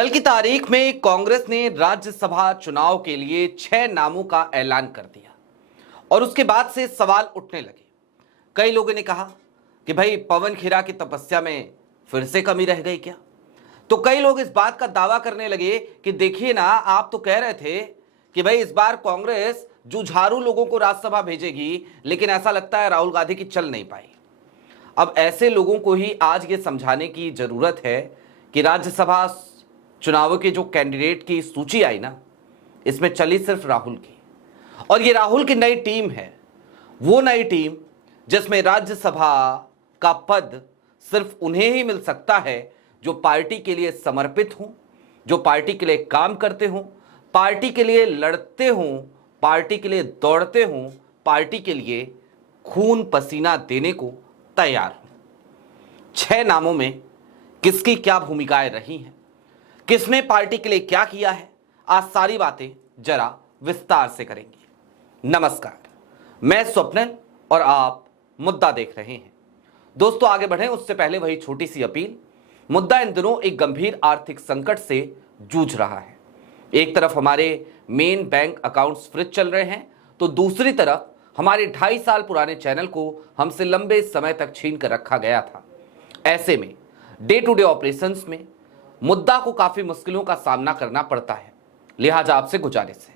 कल की तारीख में कांग्रेस ने राज्यसभा चुनाव के लिए 6 नामों का ऐलान कर दिया और उसके बाद से सवाल उठने लगे। कई लोगों ने कहा कि भाई पवन खेरा की तपस्या में फिर से कमी रह गई क्या। तो कई लोग इस बात का दावा करने लगे कि देखिए ना, आप तो कह रहे थे कि भाई इस बार कांग्रेस जुझारू लोगों को राज्यसभा भेजेगी, लेकिन ऐसा लगता है राहुल गांधी की चल नहीं पाई। अब ऐसे लोगों को ही आज ये समझाने की जरूरत है कि राज्यसभा चुनावों के जो कैंडिडेट की सूची आई ना, इसमें चली सिर्फ राहुल की, और ये राहुल की नई टीम है, वो नई टीम जिसमें राज्यसभा का पद सिर्फ उन्हें ही मिल सकता है जो पार्टी के लिए समर्पित हों, जो पार्टी के लिए काम करते हों, पार्टी के लिए लड़ते हों, पार्टी के लिए दौड़ते हों, पार्टी के लिए खून पसीना देने को तैयार हों। 6 नामों में किसकी क्या भूमिकाएं रही हैं, किसने पार्टी के लिए क्या किया है, आज सारी बातें जरा विस्तार से करेंगे। नमस्कार, मैं स्वप्निल और आप मुद्दा देख रहे हैं। दोस्तों, आगे बढ़ें उससे पहले वही छोटी सी अपील। मुद्दा इन दिनों एक गंभीर आर्थिक संकट से जूझ रहा है। एक तरफ हमारे मेन बैंक अकाउंट्स फ्रीज चल रहे हैं, तो दूसरी तरफ हमारे 2.5 साल पुराने चैनल को हमसे लंबे समय तक छीन कर रखा गया था। ऐसे में डे टू डे ऑपरेशंस में मुद्दा को काफी मुश्किलों का सामना करना पड़ता है। लिहाजा आपसे गुजारिश है,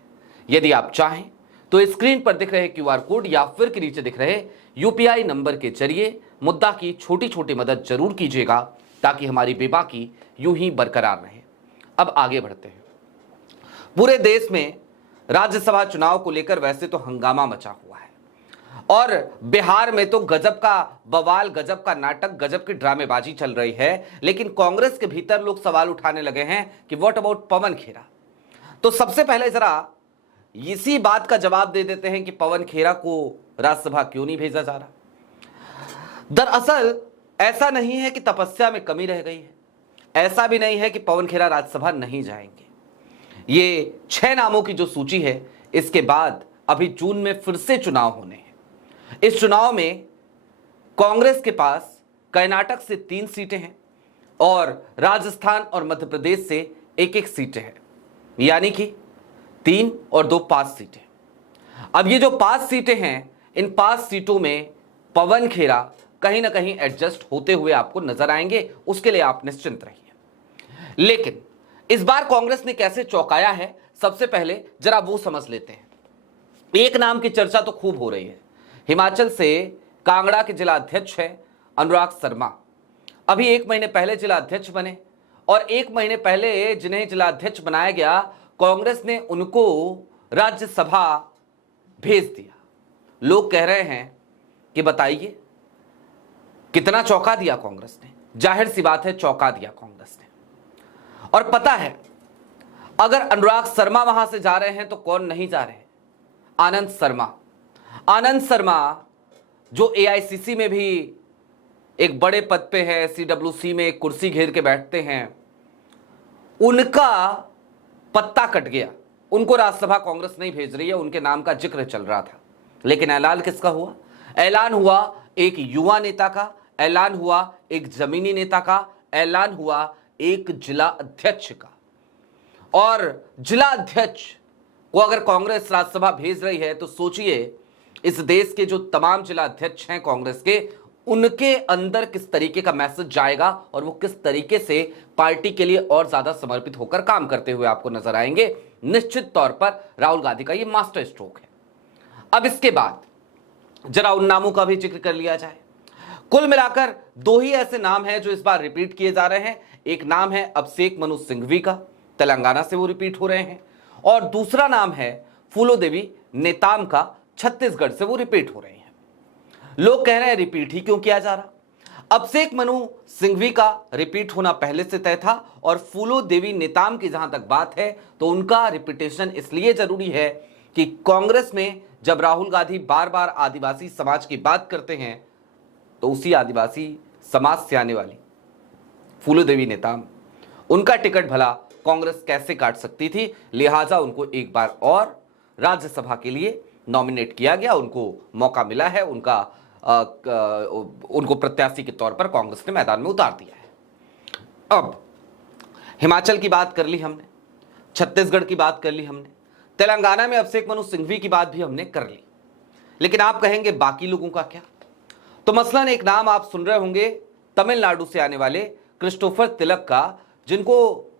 यदि आप चाहें तो स्क्रीन पर दिख रहे QR कोड या फिर के नीचे दिख रहे UPI नंबर के जरिए मुद्दा की छोटी छोटी मदद जरूर कीजिएगा, ताकि हमारी बेबाकी यूं ही बरकरार रहे। अब आगे बढ़ते हैं। पूरे देश में राज्यसभा चुनाव को लेकर वैसे तो हंगामा मचा हुआ है, और बिहार में तो गजब का बवाल, गजब का नाटक, गजब की ड्रामेबाजी चल रही है। लेकिन कांग्रेस के भीतर लोग सवाल उठाने लगे हैं कि व्हाट अबाउट पवन खेरा। तो सबसे पहले जरा इसी बात का जवाब दे देते हैं कि पवन खेरा को राज्यसभा क्यों नहीं भेजा जा रहा। दरअसल ऐसा नहीं है कि तपस्या में कमी रह गई है, ऐसा भी नहीं है कि पवन खेरा राज्यसभा नहीं जाएंगे। ये 6 नामों की जो सूची है, इसके बाद अभी जून में फिर से चुनाव होने हैं। इस चुनाव में कांग्रेस के पास कर्नाटक से 3 सीटें हैं और राजस्थान और मध्य प्रदेश से 1-1 सीटें हैं, यानी कि 3 और 2 5 सीटें। अब ये जो 5 सीटें हैं, इन 5 सीटों में पवन खेरा कहीं ना कहीं एडजस्ट होते हुए आपको नजर आएंगे, उसके लिए आप निश्चिंत रहिए। लेकिन इस बार कांग्रेस ने कैसे चौंकाया है, सबसे पहले जरा वो समझ लेते हैं। एक नाम की चर्चा तो खूब हो रही है। हिमाचल से कांगड़ा के जिला अध्यक्ष है अनुराग शर्मा। अभी 1 महीने पहले जिला अध्यक्ष बने, और 1 महीने पहले जिन्हें जिला अध्यक्ष बनाया गया, कांग्रेस ने उनको राज्यसभा भेज दिया। लोग कह रहे हैं कि बताइए कितना चौंका दिया कांग्रेस ने। जाहिर सी बात है, चौंका दिया कांग्रेस ने। और पता है, अगर अनुराग शर्मा वहां से जा रहे हैं तो कौन नहीं जा रहे हैं? आनंद शर्मा। आनंद शर्मा जो AICC में भी एक बड़े पद पे है, CWC में एक कुर्सी घेर के बैठते हैं, उनका पत्ता कट गया। उनको राज्यसभा कांग्रेस नहीं भेज रही है, उनके नाम का जिक्र चल रहा था। लेकिन ऐलान किसका हुआ? ऐलान हुआ एक युवा नेता का, ऐलान हुआ एक जमीनी नेता का, ऐलान हुआ एक जिला अध्यक्ष का। और जिला अध्यक्ष को अगर कांग्रेस राज्यसभा भेज रही है, तो सोचिए इस देश के जो तमाम जिला अध्यक्ष हैं कांग्रेस के, उनके अंदर किस तरीके का मैसेज जाएगा और वो किस तरीके से पार्टी के लिए और ज्यादा समर्पित होकर काम करते हुए आपको नजर आएंगे। निश्चित तौर पर राहुल गांधी का ये मास्टर स्ट्रोक है। अब इसके बाद जरा उन नामों का भी जिक्र कर लिया जाए। कुल मिलाकर 2 ही ऐसे नाम हैं जो इस बार रिपीट किए जा रहे हैं। एक नाम है अभिषेक मनु सिंघवी का, तेलंगाना से वो रिपीट हो रहे हैं, और दूसरा नाम है फूलोदेवी नेताम का, छत्तीसगढ़ से वो रिपीट हो रहे हैं। लोग कह रहे हैं रिपीट ही क्यों किया जा रहा। अभिषेक मनु सिंघवी का रिपीट होना पहले से तय था, और फूलोदेवी नेताम की जहां तक बात है तो उनका रिपीटेशन इसलिए जरूरी है कि कांग्रेस में जब राहुल गांधी बार बार आदिवासी समाज की बात करते हैं, तो उसी आदिवासी समाज से आने वाली फूलोदेवी नेताम, उनका टिकट भला कांग्रेस कैसे काट सकती थी। लिहाजा उनको एक बार और राज्यसभा के लिए नॉमिनेट किया गया, उनको मौका मिला है, उनको प्रत्याशी के तौर पर कांग्रेस ने मैदान में उतार दिया है। अब हिमाचल की बात कर ली हमने, छत्तीसगढ़ की बात कर ली हमने, तेलंगाना में अभिषेक मनु सिंघवी की बात भी हमने कर ली। लेकिन आप कहेंगे बाकी लोगों का क्या? तो मसलन एक नाम आप सुन रहे होंगे तमिलनाडु से आने वाले क्रिस्टोफर तिलक का, जिनको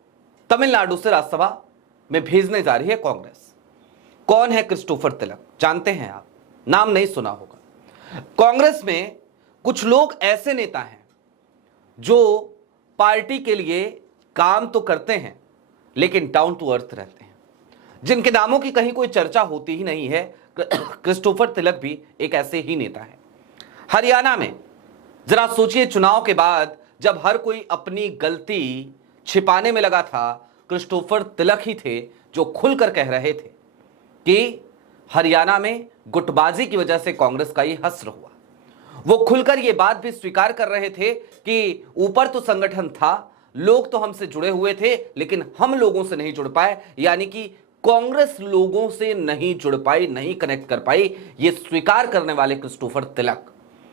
तमिलनाडु से राज्यसभा में भेजने जा रही है कांग्रेस। कौन है क्रिस्टोफर तिलक? जानते हैं आप? नाम नहीं सुना होगा। कांग्रेस में कुछ लोग ऐसे नेता हैं जो पार्टी के लिए काम तो करते हैं लेकिन डाउन टू अर्थ रहते हैं, जिनके नामों की कहीं कोई चर्चा होती ही नहीं है। क्रिस्टोफर तिलक भी एक ऐसे ही नेता है। हरियाणा में जरा सोचिए, चुनाव के बाद जब हर कोई अपनी गलती छिपाने में लगा था, क्रिस्टोफर तिलक ही थे जो खुलकर कह रहे थे कि हरियाणा में गुटबाजी की वजह से कांग्रेस का ये हश्र हुआ। वो खुलकर ये बात भी स्वीकार कर रहे थे कि ऊपर तो संगठन था, लोग तो हमसे जुड़े हुए थे, लेकिन हम लोगों से नहीं जुड़ पाए, यानी कि कांग्रेस लोगों से नहीं जुड़ पाई, नहीं कनेक्ट कर पाई। ये स्वीकार करने वाले क्रिस्टोफर तिलक,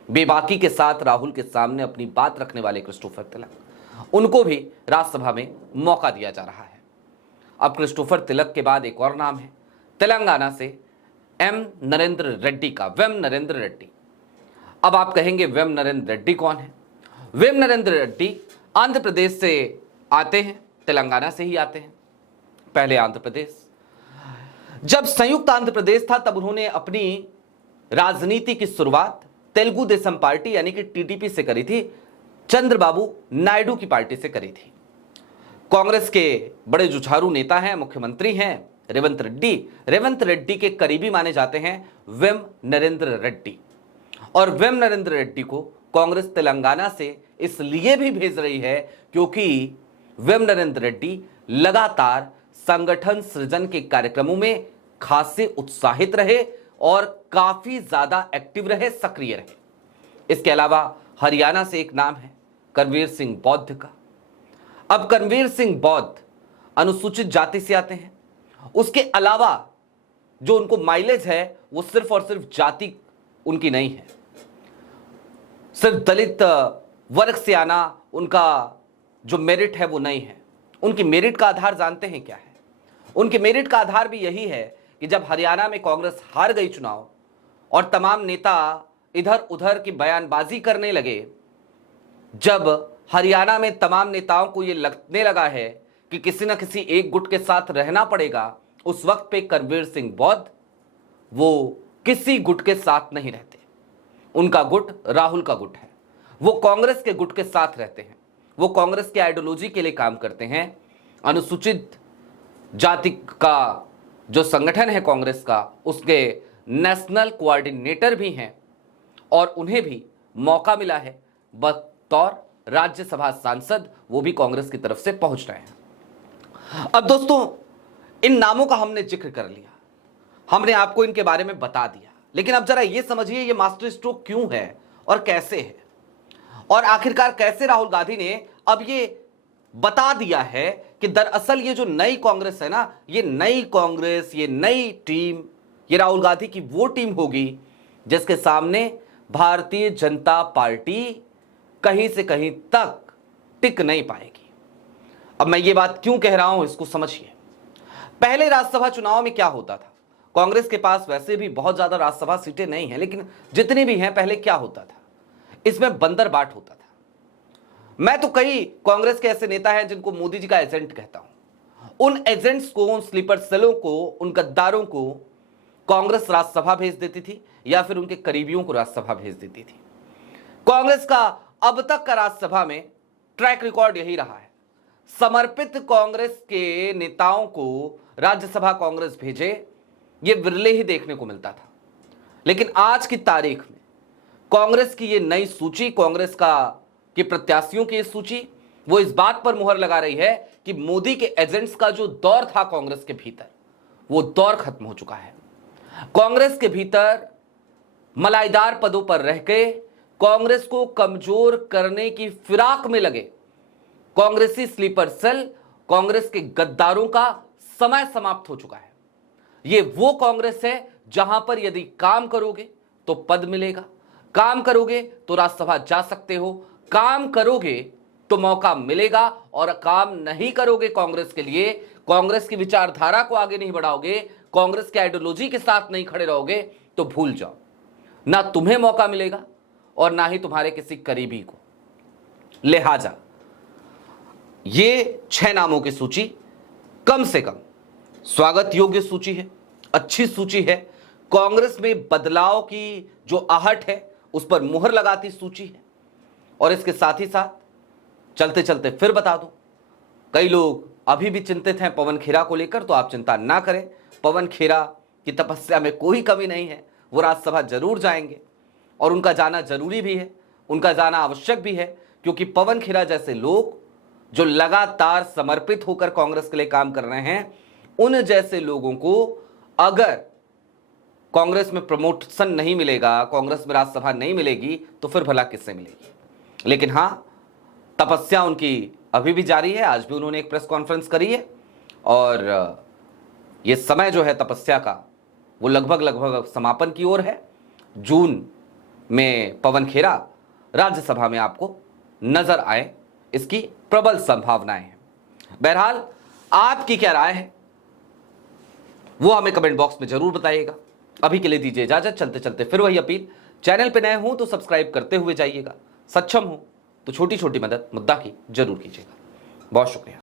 बेबाकी के साथ राहुल के सामने अपनी बात रखने वाले क्रिस्टोफर तिलक, उनको भी राज्यसभा में मौका दिया जा रहा है। अब क्रिस्टोफर तिलक के बाद एक और नाम है तेलंगाना से एम नरेंद्र रेड्डी का, वेम नरेंद्र रेड्डी। अब आप कहेंगे वेम नरेंद्र रेड्डी कौन है? वेम नरेंद्र रेड्डी आंध्र प्रदेश से आते हैं, तेलंगाना से ही आते हैं। पहले आंध्र प्रदेश, जब संयुक्त आंध्र प्रदेश था तब उन्होंने अपनी राजनीति की शुरुआत तेलुगु देशम पार्टी यानी कि टीडीपी से करी थी, चंद्रबाबू नायडू की पार्टी से करी थी। कांग्रेस के बड़े जुझारू नेता हैं, मुख्यमंत्री हैं रेवंत रेड्डी। रेवंत रेड्डी के करीबी माने जाते हैं वेम नरेंद्र रेड्डी। और वेम नरेंद्र रेड्डी को कांग्रेस तेलंगाना से इसलिए भी भेज रही है क्योंकि वेम नरेंद्र रेड्डी लगातार संगठन सृजन के कार्यक्रमों में खासे उत्साहित रहे और काफी ज्यादा एक्टिव रहे, सक्रिय रहे। इसके अलावा हरियाणा से एक नाम है कर्णवीर सिंह बौद्ध का। अब कर्णवीर सिंह बौद्ध अनुसूचित जाति से आते हैं। उसके अलावा जो उनको माइलेज है वो सिर्फ और सिर्फ जाति उनकी नहीं है, सिर्फ दलित वर्ग से आना उनका जो मेरिट है वो नहीं है। उनकी मेरिट का आधार जानते हैं क्या है? उनके मेरिट का आधार भी यही है कि जब हरियाणा में कांग्रेस हार गई चुनाव और तमाम नेता इधर उधर की बयानबाजी करने लगे, जब हरियाणा में तमाम नेताओं को यह लगने लगा है कि किसी न किसी एक गुट के साथ रहना पड़ेगा, उस वक्त पे कर्णवीर सिंह बौद्ध वो किसी गुट के साथ नहीं रहते। उनका गुट राहुल का गुट है, वो कांग्रेस के गुट के साथ रहते हैं, वो कांग्रेस के आइडियोलॉजी के लिए काम करते हैं। अनुसूचित जाति का जो संगठन है कांग्रेस का, उसके नेशनल कोऑर्डिनेटर भी हैं और उन्हें भी मौका मिला है बतौर राज्यसभा सांसद, वो भी कांग्रेस की तरफ से पहुंच रहे हैं। अब दोस्तों, इन नामों का हमने जिक्र कर लिया, हमने आपको इनके बारे में बता दिया, लेकिन अब जरा ये समझिए ये मास्टर स्ट्रोक क्यों है और कैसे है, और आखिरकार कैसे राहुल गांधी ने अब ये बता दिया है कि दरअसल ये जो नई कांग्रेस है ना, ये नई कांग्रेस, ये नई टीम, ये राहुल गांधी की वो टीम होगी जिसके सामने भारतीय जनता पार्टी कहीं से कहीं तक टिक नहीं पाएगी। अब मैं ये बात क्यों कह रहा हूं इसको समझिए। पहले राज्यसभा चुनाव में क्या होता था? कांग्रेस के पास वैसे भी बहुत ज्यादा राज्यसभा सीटें नहीं हैं, लेकिन जितनी भी हैं, पहले क्या होता था, इसमें बंदर बाट होता था। मैं तो कई कांग्रेस के ऐसे नेता हैं जिनको मोदी जी का एजेंट कहता हूं। उन एजेंट्स को, उन स्लीपर सेलों को, उन गद्दारों को कांग्रेस राज्यसभा भेज देती थी या फिर उनके करीबियों को राज्यसभा भेज देती थी। कांग्रेस का अब तक का राज्यसभा में ट्रैक रिकॉर्ड यही रहा है, समर्पित कांग्रेस के नेताओं को राज्यसभा कांग्रेस भेजे, ये विरले ही देखने को मिलता था। लेकिन आज की तारीख में कांग्रेस की ये नई सूची, कांग्रेस का कि प्रत्याशियों की सूची, वो इस बात पर मुहर लगा रही है कि मोदी के एजेंट्स का जो दौर था कांग्रेस के भीतर, वो दौर खत्म हो चुका है। कांग्रेस के भीतर मलाईदार पदों पर रह के कांग्रेस को कमजोर करने की फिराक में लगे कांग्रेसी स्लीपर सेल, कांग्रेस के गद्दारों का समय समाप्त हो चुका है। ये वो कांग्रेस है जहां पर यदि काम करोगे तो पद मिलेगा, काम करोगे तो राज्यसभा जा सकते हो, काम करोगे तो मौका मिलेगा, और काम नहीं करोगे कांग्रेस के लिए, कांग्रेस की विचारधारा को आगे नहीं बढ़ाओगे, कांग्रेस के आइडियोलॉजी के साथ नहीं खड़े रहोगे, तो भूल जाओ, ना तुम्हें मौका मिलेगा और ना ही तुम्हारे किसी करीबी को। लिहाजा ये 6 नामों की सूची कम से कम स्वागत योग्य सूची है, अच्छी सूची है, कांग्रेस में बदलाव की जो आहट है उस पर मुहर लगाती सूची है। और इसके साथ ही साथ चलते चलते फिर बता दूं, कई लोग अभी भी चिंतित हैं पवन खेरा को लेकर, तो आप चिंता ना करें, पवन खेरा की तपस्या में कोई कमी नहीं है। वो राज्यसभा जरूर जाएंगे और उनका जाना जरूरी भी है, उनका जाना आवश्यक भी है, क्योंकि पवन खेरा जैसे लोग जो लगातार समर्पित होकर कांग्रेस के लिए काम कर रहे हैं, उन जैसे लोगों को अगर कांग्रेस में प्रमोशन नहीं मिलेगा, कांग्रेस में राज्यसभा नहीं मिलेगी, तो फिर भला किससे मिलेगी। लेकिन हां, तपस्या उनकी अभी भी जारी है। आज भी उन्होंने एक प्रेस कॉन्फ्रेंस करी है और यह समय जो है तपस्या का वो लगभग समापन की ओर है। जून में पवन खेरा राज्यसभा में आपको नजर आए, इसकी प्रबल संभावनाएं हैं। बहरहाल आपकी क्या राय है वो हमें कमेंट बॉक्स में जरूर बताइएगा। अभी के लिए दीजिए इजाजत, चलते चलते फिर वही अपील, चैनल पे नए हो तो सब्सक्राइब करते हुए जाइएगा, सक्षम हो तो छोटी छोटी मदद मुद्दा की जरूर कीजिएगा। बहुत शुक्रिया।